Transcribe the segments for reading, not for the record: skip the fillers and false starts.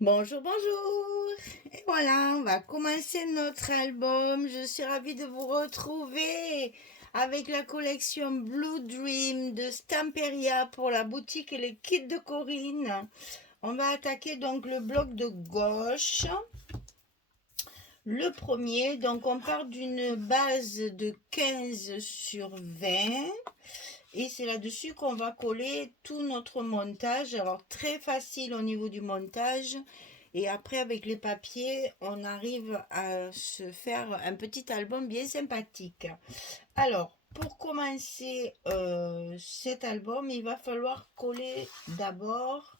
Bonjour, bonjour. Et voilà, on va commencer notre album. Je suis ravie de vous retrouver avec la collection Blue Dream de Stamperia pour la boutique et les kits de Corinne. On va attaquer donc le bloc de gauche. Le premier, donc on part d'une base de 15 sur 20 et c'est là-dessus qu'on va coller tout notre montage. Alors très facile au niveau du montage. Et après, avec les papiers, on arrive à se faire un petit album bien sympathique. Alors, pour commencer cet album, il va falloir coller d'abord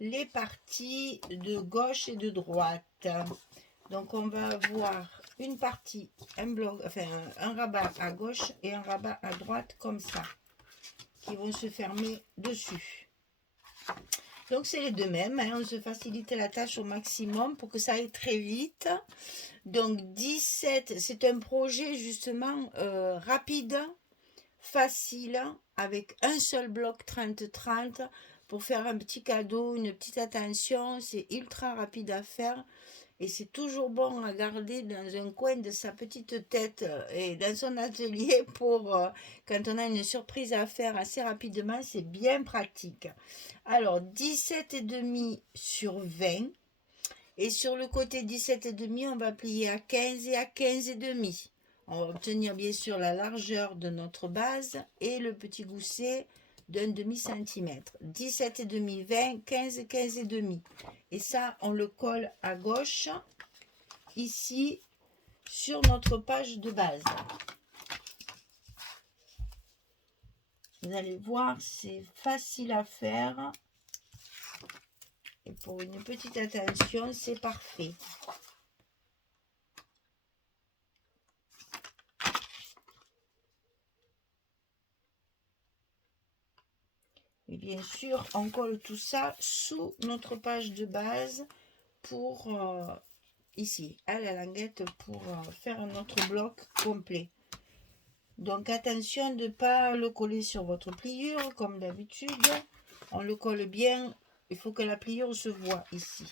les parties de gauche et de droite. Donc, on va avoir une partie, un bloc, enfin un rabat à gauche et un rabat à droite comme ça, qui vont se fermer dessus. Donc c'est les deux mêmes, hein, on se facilite la tâche au maximum pour que ça aille très vite. Donc 17, c'est un projet justement rapide, facile, avec un seul bloc 30-30 pour faire un petit cadeau, une petite attention. C'est ultra rapide à faire. Et c'est toujours bon à garder dans un coin de sa petite tête et dans son atelier pour quand on a une surprise à faire assez rapidement, c'est bien pratique. Alors 17,5 sur 20 et sur le côté 17,5 on va plier à 15 et à 15,5. On va obtenir bien sûr la largeur de notre base et le petit gousset d'un demi-centimètre. 17,5, 20, 15, 15,5. Et ça, on le colle à gauche, ici, sur notre page de base. Vous allez voir, c'est facile à faire. Et pour une petite attention, c'est parfait. Et bien sûr, on colle tout ça sous notre page de base pour ici, à la languette, pour faire notre bloc complet. Donc attention de ne pas le coller sur votre pliure comme d'habitude. On le colle bien, il faut que la pliure se voit ici.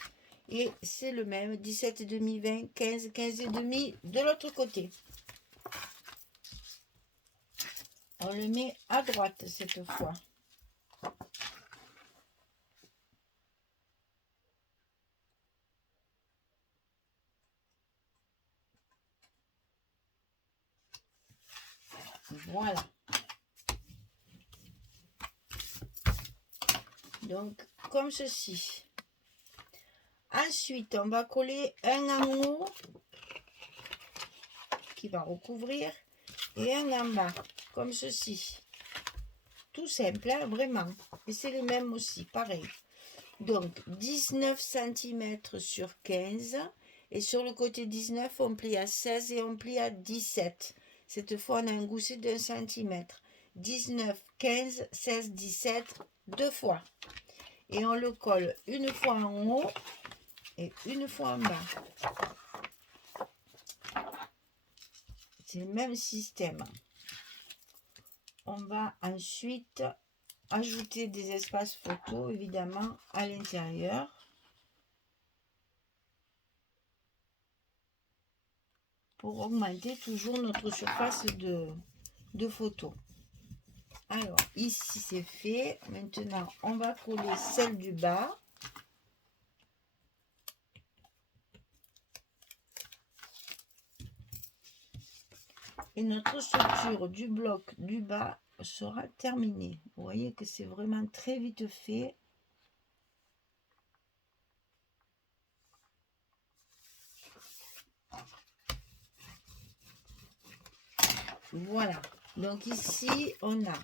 Et c'est le même, 17,5, 20, 15, 15,5 de l'autre côté. On le met à droite cette fois. Voilà. Donc, comme ceci. Ensuite, on va coller un en haut qui va recouvrir et un en bas, comme ceci. Tout simple, hein, vraiment. Et c'est les mêmes aussi, pareil. Donc, 19 cm sur 15. Et sur le côté 19, on plie à 16 et on plie à 17. Cette fois, on a un gousset d'1 cm. 19, 15, 16, 17, deux fois. Et on le colle une fois en haut et une fois en bas. C'est le même système. On va ensuite ajouter des espaces photos, évidemment, à l'intérieur. Pour augmenter toujours notre surface de photo. Alors, ici, c'est fait. Maintenant, on va coller celle du bas. Et notre structure du bloc du bas sera terminée. Vous voyez que c'est vraiment très vite fait. Voilà. Donc ici, on a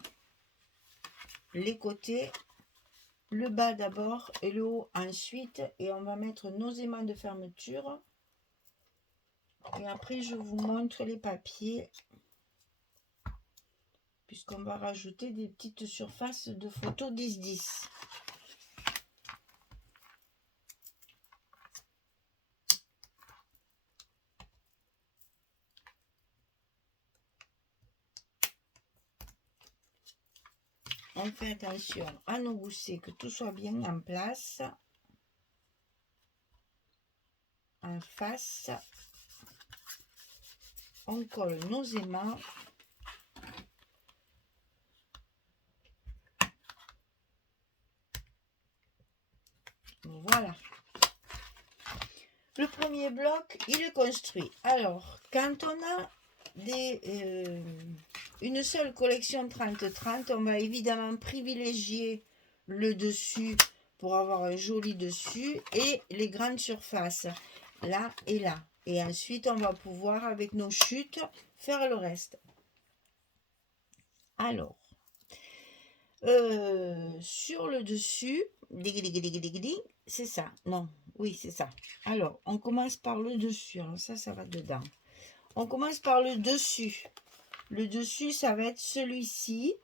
les côtés, le bas d'abord et le haut ensuite. Et on va mettre nos aimants de fermeture. Et après, je vous montre les papiers, puisqu'on va rajouter des petites surfaces de photos 10-10. On fait attention à nos goussets, que tout soit bien en place. en face. On colle nos aimants. Voilà. Le premier bloc, il est construit. Alors, quand on a une seule collection 30-30, on va évidemment privilégier le dessus pour avoir un joli dessus et les grandes surfaces, là et là. Et ensuite, on va pouvoir, avec nos chutes, faire le reste. Alors, sur le dessus, c'est ça, non, oui, c'est ça. Alors, on commence par le dessus. Alors ça va dedans. On commence par le dessus. Le dessus, ça va être celui-ci.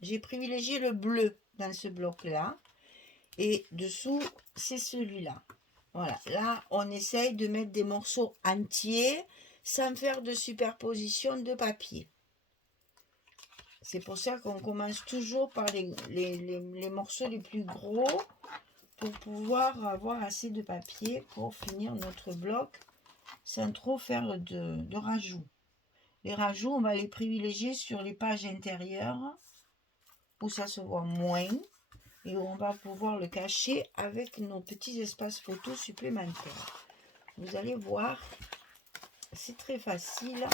J'ai privilégié le bleu dans ce bloc-là. Et dessous, c'est celui-là. Voilà, là, on essaye de mettre des morceaux entiers sans faire de superposition de papier. C'est pour ça qu'on commence toujours par les morceaux les plus gros pour pouvoir avoir assez de papier pour finir notre bloc sans trop faire de rajouts. Les rajouts, on va les privilégier sur les pages intérieures où ça se voit moins et où on va pouvoir le cacher avec nos petits espaces photos supplémentaires. Vous allez voir, c'est très facile.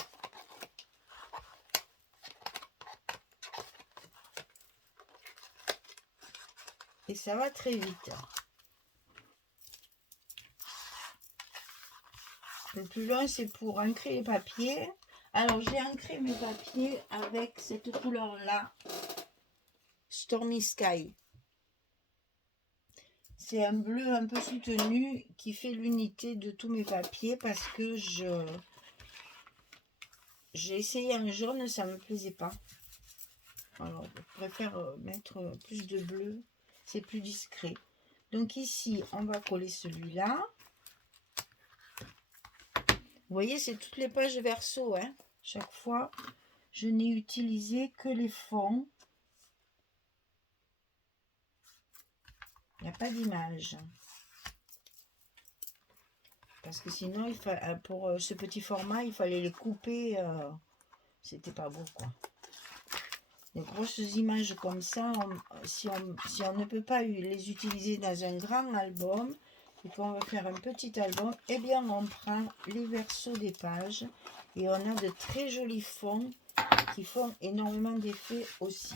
Et ça va très vite. Le plus long, c'est pour ancrer les papiers. Alors, j'ai ancré mes papiers avec cette couleur-là, Stormy Sky. C'est un bleu un peu soutenu qui fait l'unité de tous mes papiers parce que j'ai essayé un jaune, ça ne me plaisait pas. Alors, je préfère mettre plus de bleu, c'est plus discret. Donc ici, on va coller celui-là. Vous voyez, c'est toutes les pages verso, hein. Chaque fois, je n'ai utilisé que les fonds. Il n'y a pas d'image. Parce que sinon, pour ce petit format, il fallait les couper. C'était pas beau, quoi. Les grosses images comme ça, si on ne peut pas les utiliser dans un grand album, et qu'on veut faire un petit album, eh bien, on prend les versos des pages et on a de très jolis fonds qui font énormément d'effets aussi.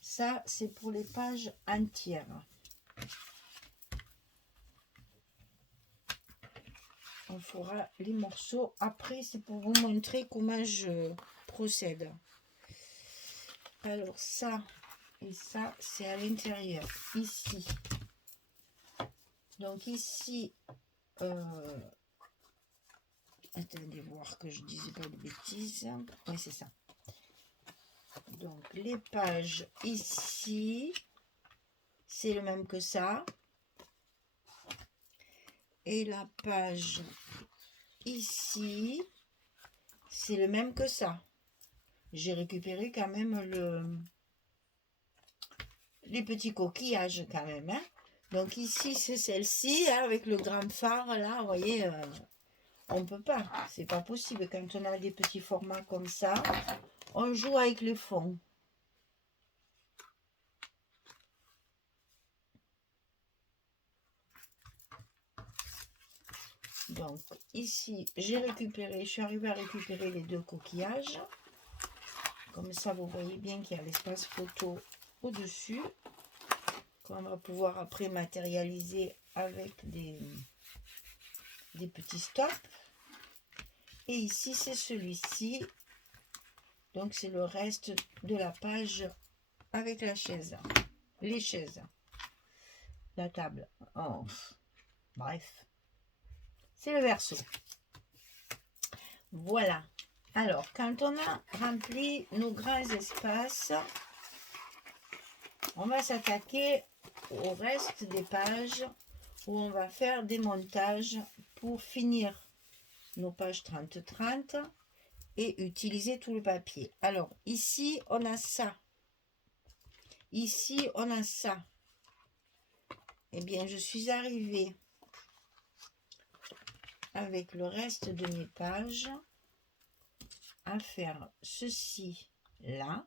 Ça, c'est pour les pages entières. On fera les morceaux. Après, c'est pour vous montrer comment je procède. Alors, ça et ça, c'est à l'intérieur. Ici. Donc, ici, attendez voir que je ne disais pas de bêtises. Oui, c'est ça. Donc, les pages ici, c'est le même que ça. Et la page ici, c'est le même que ça. J'ai récupéré quand même les petits coquillages quand même. Hein. Donc ici, c'est celle-ci, hein, avec le grand phare, là, vous voyez, on ne peut pas. C'est pas possible. Quand on a des petits formats comme ça, on joue avec les fonds. Donc ici, je suis arrivée à récupérer les deux coquillages. Comme ça, vous voyez bien qu'il y a l'espace photo au-dessus. Qu'on va pouvoir après matérialiser avec des petits stops. Et ici, c'est celui-ci. Donc, c'est le reste de la page avec la chaise. Les chaises. La table. Oh, bref. C'est le verso. Voilà. Alors, quand on a rempli nos grands espaces, on va s'attaquer au reste des pages où on va faire des montages pour finir nos pages 30-30 et utiliser tout le papier. Alors, ici, on a ça. Ici, on a ça. Eh bien, je suis arrivée avec le reste de mes pages à faire ceci là.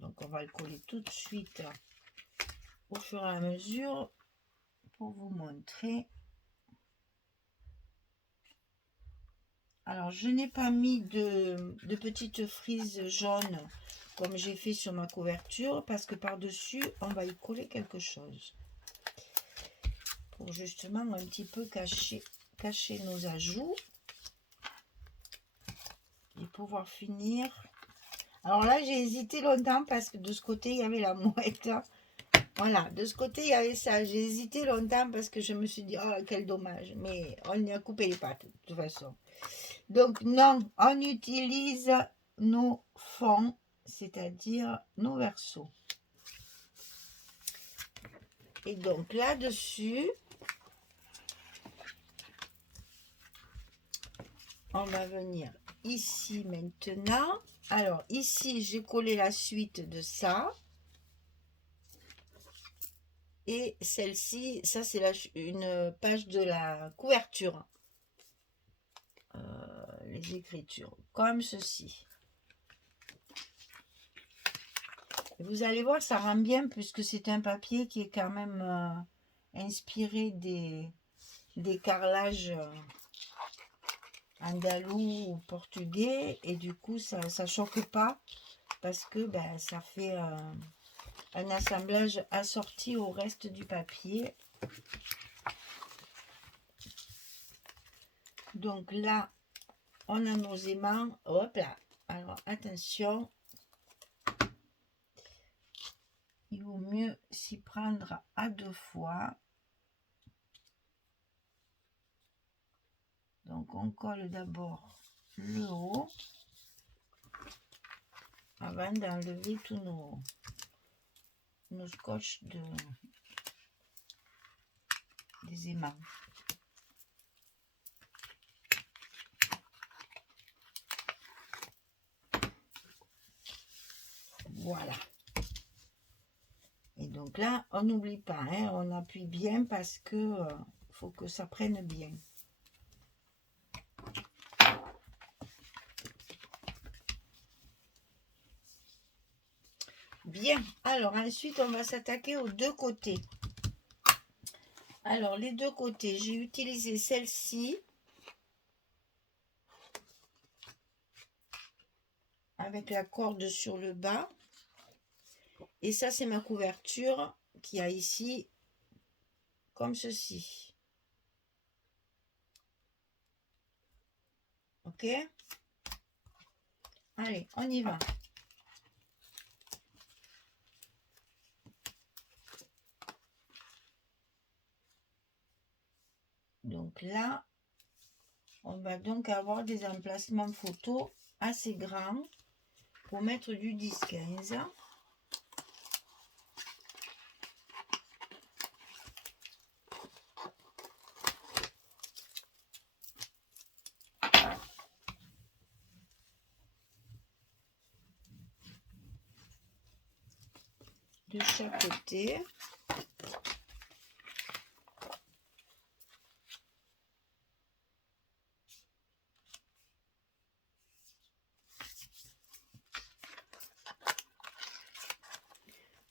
Donc on va le coller tout de suite au fur et à mesure pour vous montrer. Alors je n'ai pas mis de petites frises jaunes comme j'ai fait sur ma couverture parce que par dessus on va y coller quelque chose pour justement un petit peu cacher nos ajouts et pouvoir finir. Alors là j'ai hésité longtemps parce que de ce côté il y avait la mouette. Voilà, de ce côté il y avait ça. J'ai hésité longtemps parce que je me suis dit oh quel dommage, mais on y a coupé les pattes de toute façon. Donc non, on utilise nos fonds, c'est-à-dire nos versos. Et donc là-dessus, on va venir ici maintenant. Alors ici, j'ai collé la suite de ça. Et celle-ci, ça c'est une page de la couverture. Les écritures, comme ceci. Et vous allez voir, ça rend bien puisque c'est un papier qui est quand même inspiré des carrelages andalous ou portugais. Et du coup, ça ne choque pas parce que ben, ça fait un assemblage assorti au reste du papier. Donc là, on a nos aimants. Hop là. Alors attention. Il vaut mieux s'y prendre à 2 fois. Donc on colle d'abord le haut avant d'enlever tous nos scotch des aimants. Voilà. Et donc là, on n'oublie pas, hein, on appuie bien parce que faut que ça prenne bien. Bien, alors ensuite, on va s'attaquer aux deux côtés. Alors, les deux côtés, j'ai utilisé celle-ci avec la corde sur le bas. Et ça, c'est ma couverture qui a ici, comme ceci. Ok? Allez, on y va. Donc là, on va donc avoir des emplacements photos assez grands pour mettre du 10-15. De chaque côté.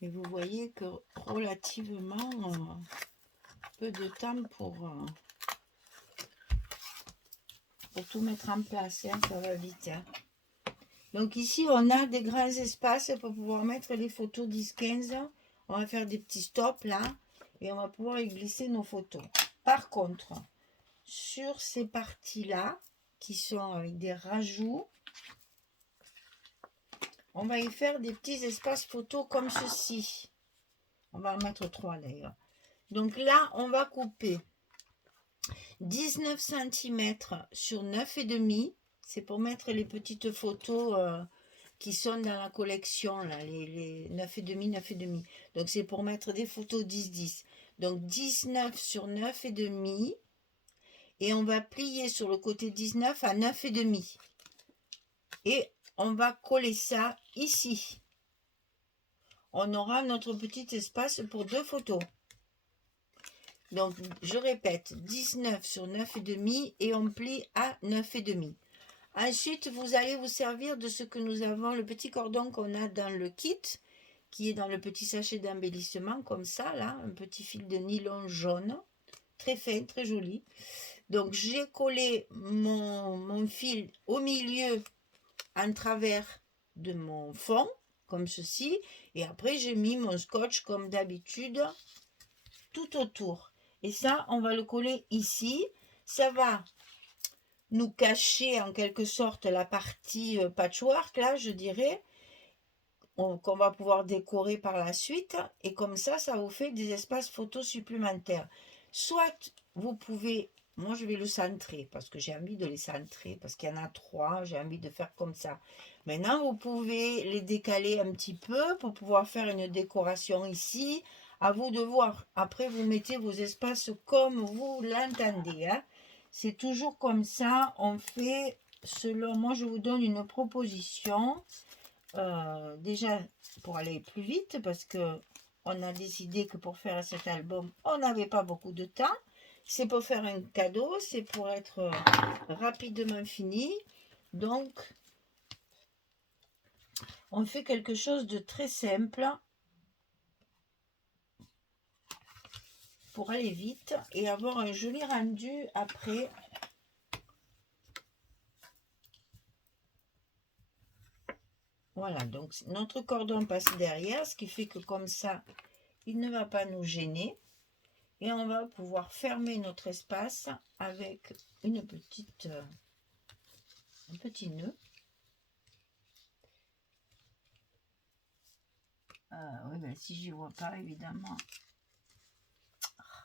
Et vous voyez que relativement peu de temps pour tout mettre en place, hein, ça va vite. Hein. Donc ici, on a des grands espaces pour pouvoir mettre les photos 10-15. On va faire des petits stops là et on va pouvoir y glisser nos photos. Par contre, sur ces parties-là, qui sont avec des rajouts, on va y faire des petits espaces photos comme ceci. On va en mettre 3 d'ailleurs. Donc là, on va couper 19 cm sur 9,5. C'est pour mettre les petites photos qui sont dans la collection, là, les 9,5, 9,5. Donc c'est pour mettre des photos 10-10. Donc 19 sur 9,5. Et on va plier sur le côté 19 à 9,5. Et on va coller ça ici. On aura notre petit espace pour 2 photos. Donc, je répète, 19 sur 9,5 et on plie à 9,5. Ensuite, vous allez vous servir de ce que nous avons, le petit cordon qu'on a dans le kit, qui est dans le petit sachet d'embellissement, comme ça, là, un petit fil de nylon jaune, très fin, très joli. Donc, j'ai collé mon fil au milieu, en travers de mon fond, comme ceci, et après, j'ai mis mon scotch, comme d'habitude, tout autour. Et ça, on va le coller ici. Ça va nous cacher en quelque sorte la partie patchwork, là, je dirais, qu'on va pouvoir décorer par la suite. Et comme ça vous fait des espaces photos supplémentaires. Soit vous pouvez, moi je vais le centrer, parce que j'ai envie de les centrer, parce qu'il y en a 3, j'ai envie de faire comme ça. Maintenant, vous pouvez les décaler un petit peu pour pouvoir faire une décoration ici. À vous de voir. Après, vous mettez vos espaces comme vous l'entendez. Hein. C'est toujours comme ça. On fait selon... Moi, je vous donne une proposition. Déjà, pour aller plus vite, parce que on a décidé que pour faire cet album, on n'avait pas beaucoup de temps. C'est pour faire un cadeau. C'est pour être rapidement fini. Donc, on fait quelque chose de très simple pour aller vite et avoir un joli rendu après. Voilà, donc notre cordon passe derrière, ce qui fait que comme ça, il ne va pas nous gêner. Et on va pouvoir fermer notre espace avec un petit nœud. Oui, ben, si j'y vois pas, évidemment.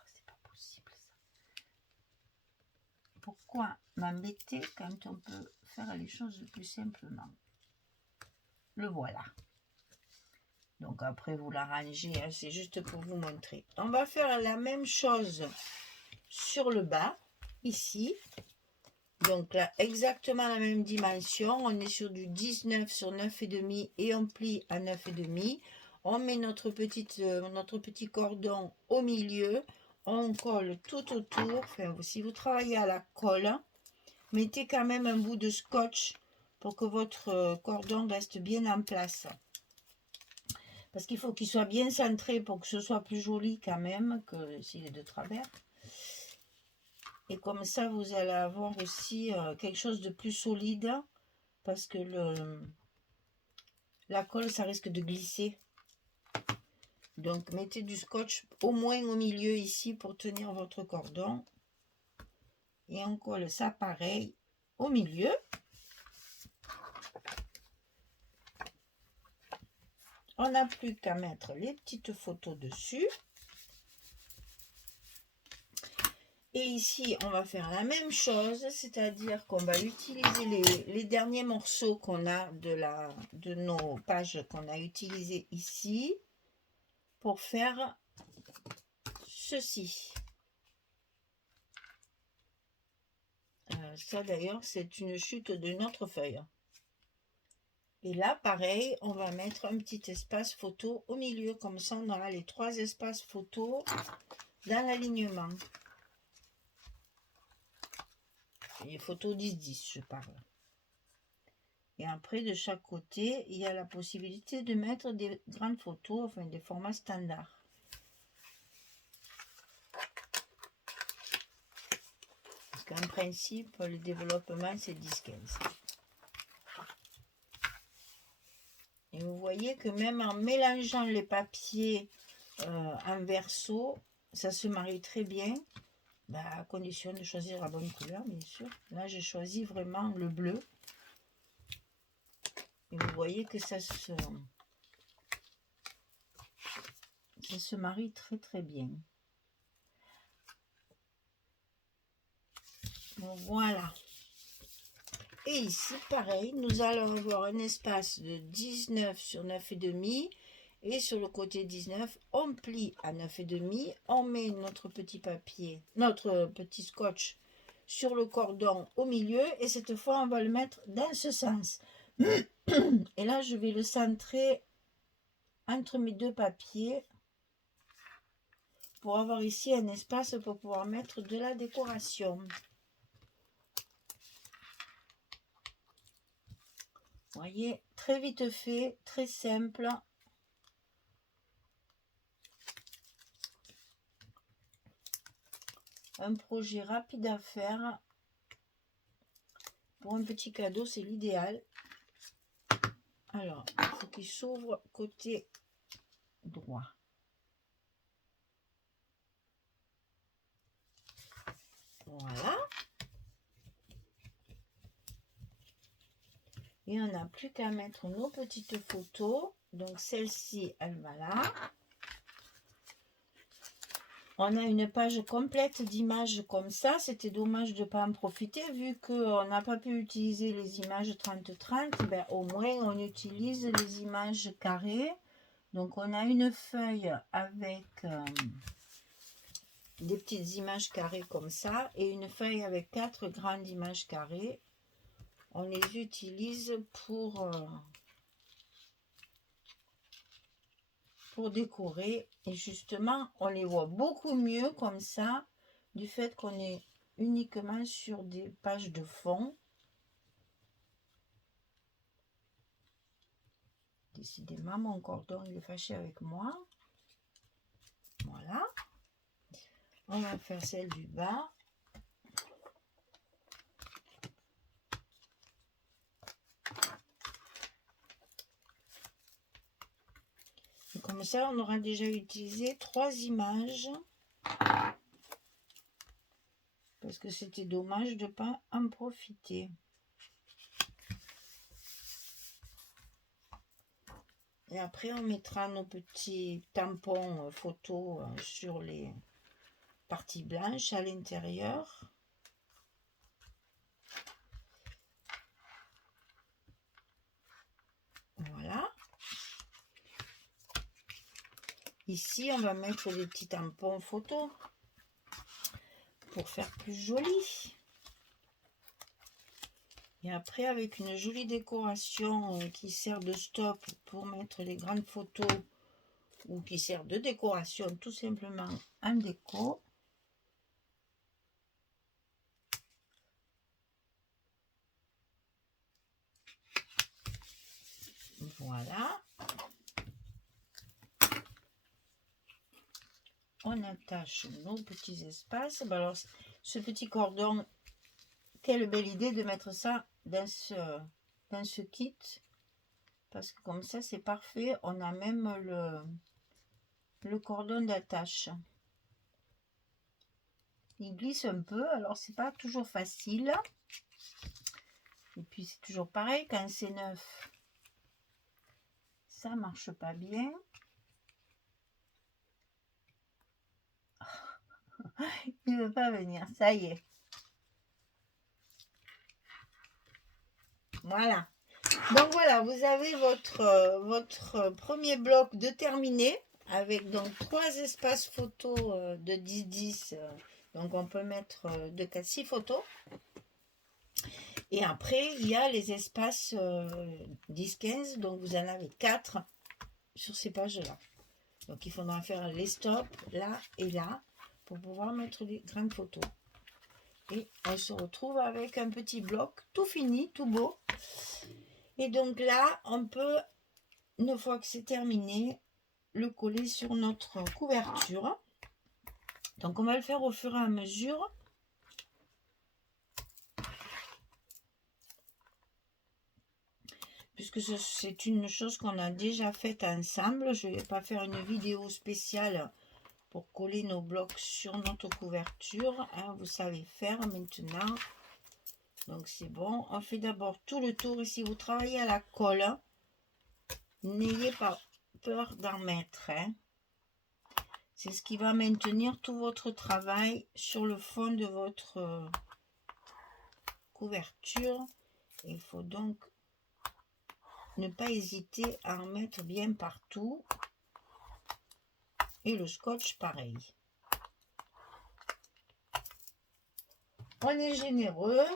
C'est pas possible ça. Pourquoi m'embêter quand on peut faire les choses plus simplement? Le voilà. Donc après vous l'arrangez, hein, c'est juste pour vous montrer. On va faire la même chose sur le bas, ici. Donc là, exactement la même dimension. On est sur du 19 sur 9,5 et on plie à 9,5. On met notre petit cordon au milieu. On colle tout autour. Enfin, si vous travaillez à la colle, mettez quand même un bout de scotch pour que votre cordon reste bien en place. Parce qu'il faut qu'il soit bien centré pour que ce soit plus joli quand même que s'il est de travers. Et comme ça, vous allez avoir aussi quelque chose de plus solide. Parce que la colle, ça risque de glisser. Donc, mettez du scotch au moins au milieu ici pour tenir votre cordon. Et on colle ça pareil au milieu. On n'a plus qu'à mettre les petites photos dessus. Et ici, on va faire la même chose, c'est-à-dire qu'on va utiliser les derniers morceaux qu'on a de nos pages qu'on a utilisées ici pour faire ceci. Ça d'ailleurs, c'est une chute de notre feuille. Et là, pareil, on va mettre un petit espace photo au milieu. Comme ça, on aura les 3 espaces photo dans l'alignement. Les photos 10-10, je parle. Et après, de chaque côté, il y a la possibilité de mettre des grandes photos, enfin des formats standards. Parce qu'en principe, le développement, c'est 10-15. Et vous voyez que même en mélangeant les papiers en verso, ça se marie très bien. Bah, à condition de choisir la bonne couleur, bien sûr. Là, j'ai choisi vraiment le bleu. Et vous voyez que ça se marie très très bien. Bon, voilà. Et ici, pareil, nous allons avoir un espace de 19 sur 9,5. Et sur le côté 19, on plie à 9,5. On met notre petit papier, notre petit scotch sur le cordon au milieu. Et cette fois, on va le mettre dans ce sens. Et là, je vais le centrer entre mes 2 papiers pour avoir ici un espace pour pouvoir mettre de la décoration. Vous voyez, très vite fait, très simple. Un projet rapide à faire. Pour un petit cadeau, c'est l'idéal. Alors, il faut qu'il s'ouvre côté droit. Voilà. Et on n'a plus qu'à mettre nos petites photos. Donc celle-ci, elle va là. On a une page complète d'images comme ça. C'était dommage de ne pas en profiter. Vu qu'on n'a pas pu utiliser les images 30-30, ben, au moins on utilise les images carrées. Donc on a une feuille avec des petites images carrées comme ça. Et une feuille avec 4 grandes images carrées. On les utilise pour décorer. Et justement, on les voit beaucoup mieux comme ça, du fait qu'on est uniquement sur des pages de fond. Décidément, mon cordon, il est fâché avec moi. Voilà. On va faire celle du bas. Et comme ça, on aura déjà utilisé 3 images. Parce que c'était dommage de ne pas en profiter. Et après, on mettra nos petits tampons photos sur les parties blanches à l'intérieur. Voilà. Ici, on va mettre des petits tampons photos pour faire plus joli. Et après, avec une jolie décoration qui sert de stop pour mettre les grandes photos ou qui sert de décoration tout simplement en déco. Voilà. On attache nos petits espaces. Ben alors, ce petit cordon, quelle belle idée de mettre ça dans ce kit. Parce que comme ça, c'est parfait. On a même le cordon d'attache. Il glisse un peu, alors c'est pas toujours facile. Et puis c'est toujours pareil, quand c'est neuf, ça marche pas bien. Il ne veut pas venir, ça y est. Voilà. Donc voilà, vous avez votre premier bloc de terminé avec donc 3 espaces photos de 10-10. Donc on peut mettre de 4-6 photos. Et après, il y a les espaces 10-15, donc vous en avez 4 sur ces pages-là. Donc il faudra faire les stops là et là pour pouvoir mettre les grandes photos. Et on se retrouve avec un petit bloc tout fini, tout beau. Et donc là, on peut, une fois que c'est terminé, le coller sur notre couverture. Donc on va le faire au fur et à mesure. Puisque c'est une chose qu'on a déjà faite ensemble. Je ne vais pas faire une vidéo spéciale pour coller nos blocs sur notre couverture. Hein, vous savez faire maintenant. Donc c'est bon. On fait d'abord tout le tour. Et si vous travaillez à la colle, n'ayez pas peur d'en mettre. Hein. C'est ce qui va maintenir tout votre travail sur le fond de votre couverture. Il faut donc ne pas hésiter à en mettre bien partout. Et le scotch, pareil. On est généreux.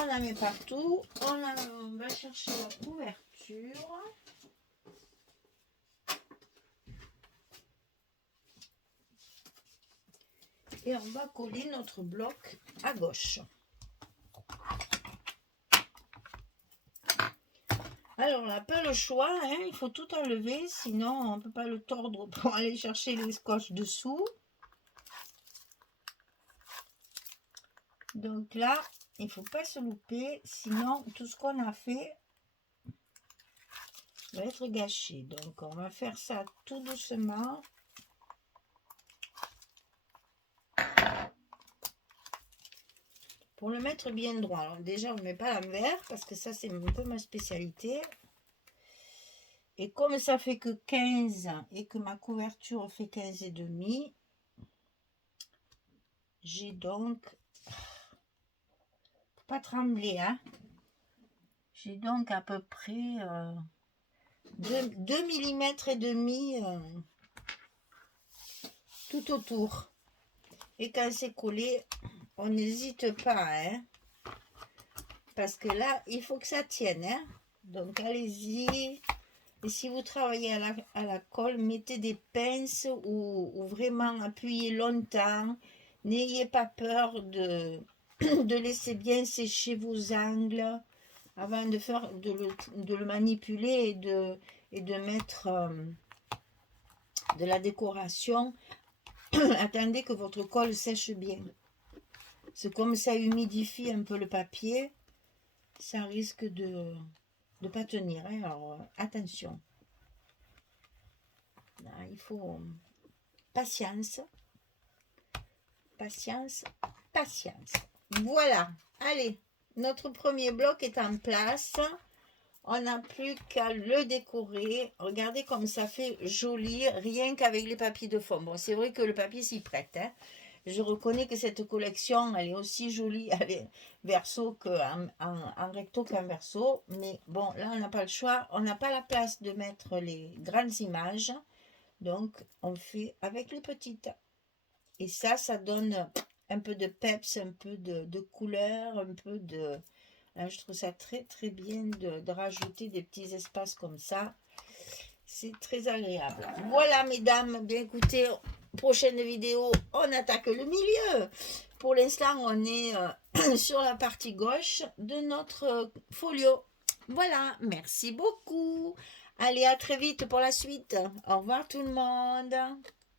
On en met partout. On va chercher la couverture. Et on va coller notre bloc à gauche. Alors, on n'a pas le choix, hein, il faut tout enlever, sinon on ne peut pas le tordre pour aller chercher les scotch dessous. Donc là, il ne faut pas se louper, sinon tout ce qu'on a fait va être gâché. Donc on va faire ça tout doucement. Pour le mettre bien droit. Alors déjà, on ne met pas l'envers parce que ça, c'est un peu ma spécialité. Et comme ça fait que 15 et que ma couverture fait 15 et demi, j'ai donc, faut pas trembler, hein, j'ai donc à peu près 2 mm et demi tout autour. Et quand c'est collé, on n'hésite pas, hein, parce que là, il faut que ça tienne, hein. Donc allez-y. Et si vous travaillez à la colle, mettez des pinces ou vraiment appuyez longtemps. N'ayez pas peur de laisser bien sécher vos angles avant de le manipuler et de mettre de la décoration. Attendez que votre colle sèche bien. C'est comme ça humidifie un peu le papier. Ça risque de ne pas tenir, hein. Alors attention. Là, il faut patience, patience, patience. Voilà, allez, notre premier bloc est en place. On n'a plus qu'à le décorer. Regardez comme ça fait joli, rien qu'avec les papiers de fond. Bon, c'est vrai que le papier s'y prête, hein. Je reconnais que cette collection, elle est aussi jolie, elle est verso en recto qu'en verso. Mais bon, là, on n'a pas le choix. On n'a pas la place de mettre les grandes images. Donc, on fait avec les petites. Et ça donne un peu de peps, un peu de couleur, un peu de... Là, je trouve ça très, très bien de rajouter des petits espaces comme ça. C'est très agréable. Voilà, mesdames. Bien, écoutez, prochaine vidéo, on attaque le milieu. Pour l'instant, on est sur la partie gauche de notre folio. Voilà, merci beaucoup. Allez, à très vite pour la suite. Au revoir tout le monde.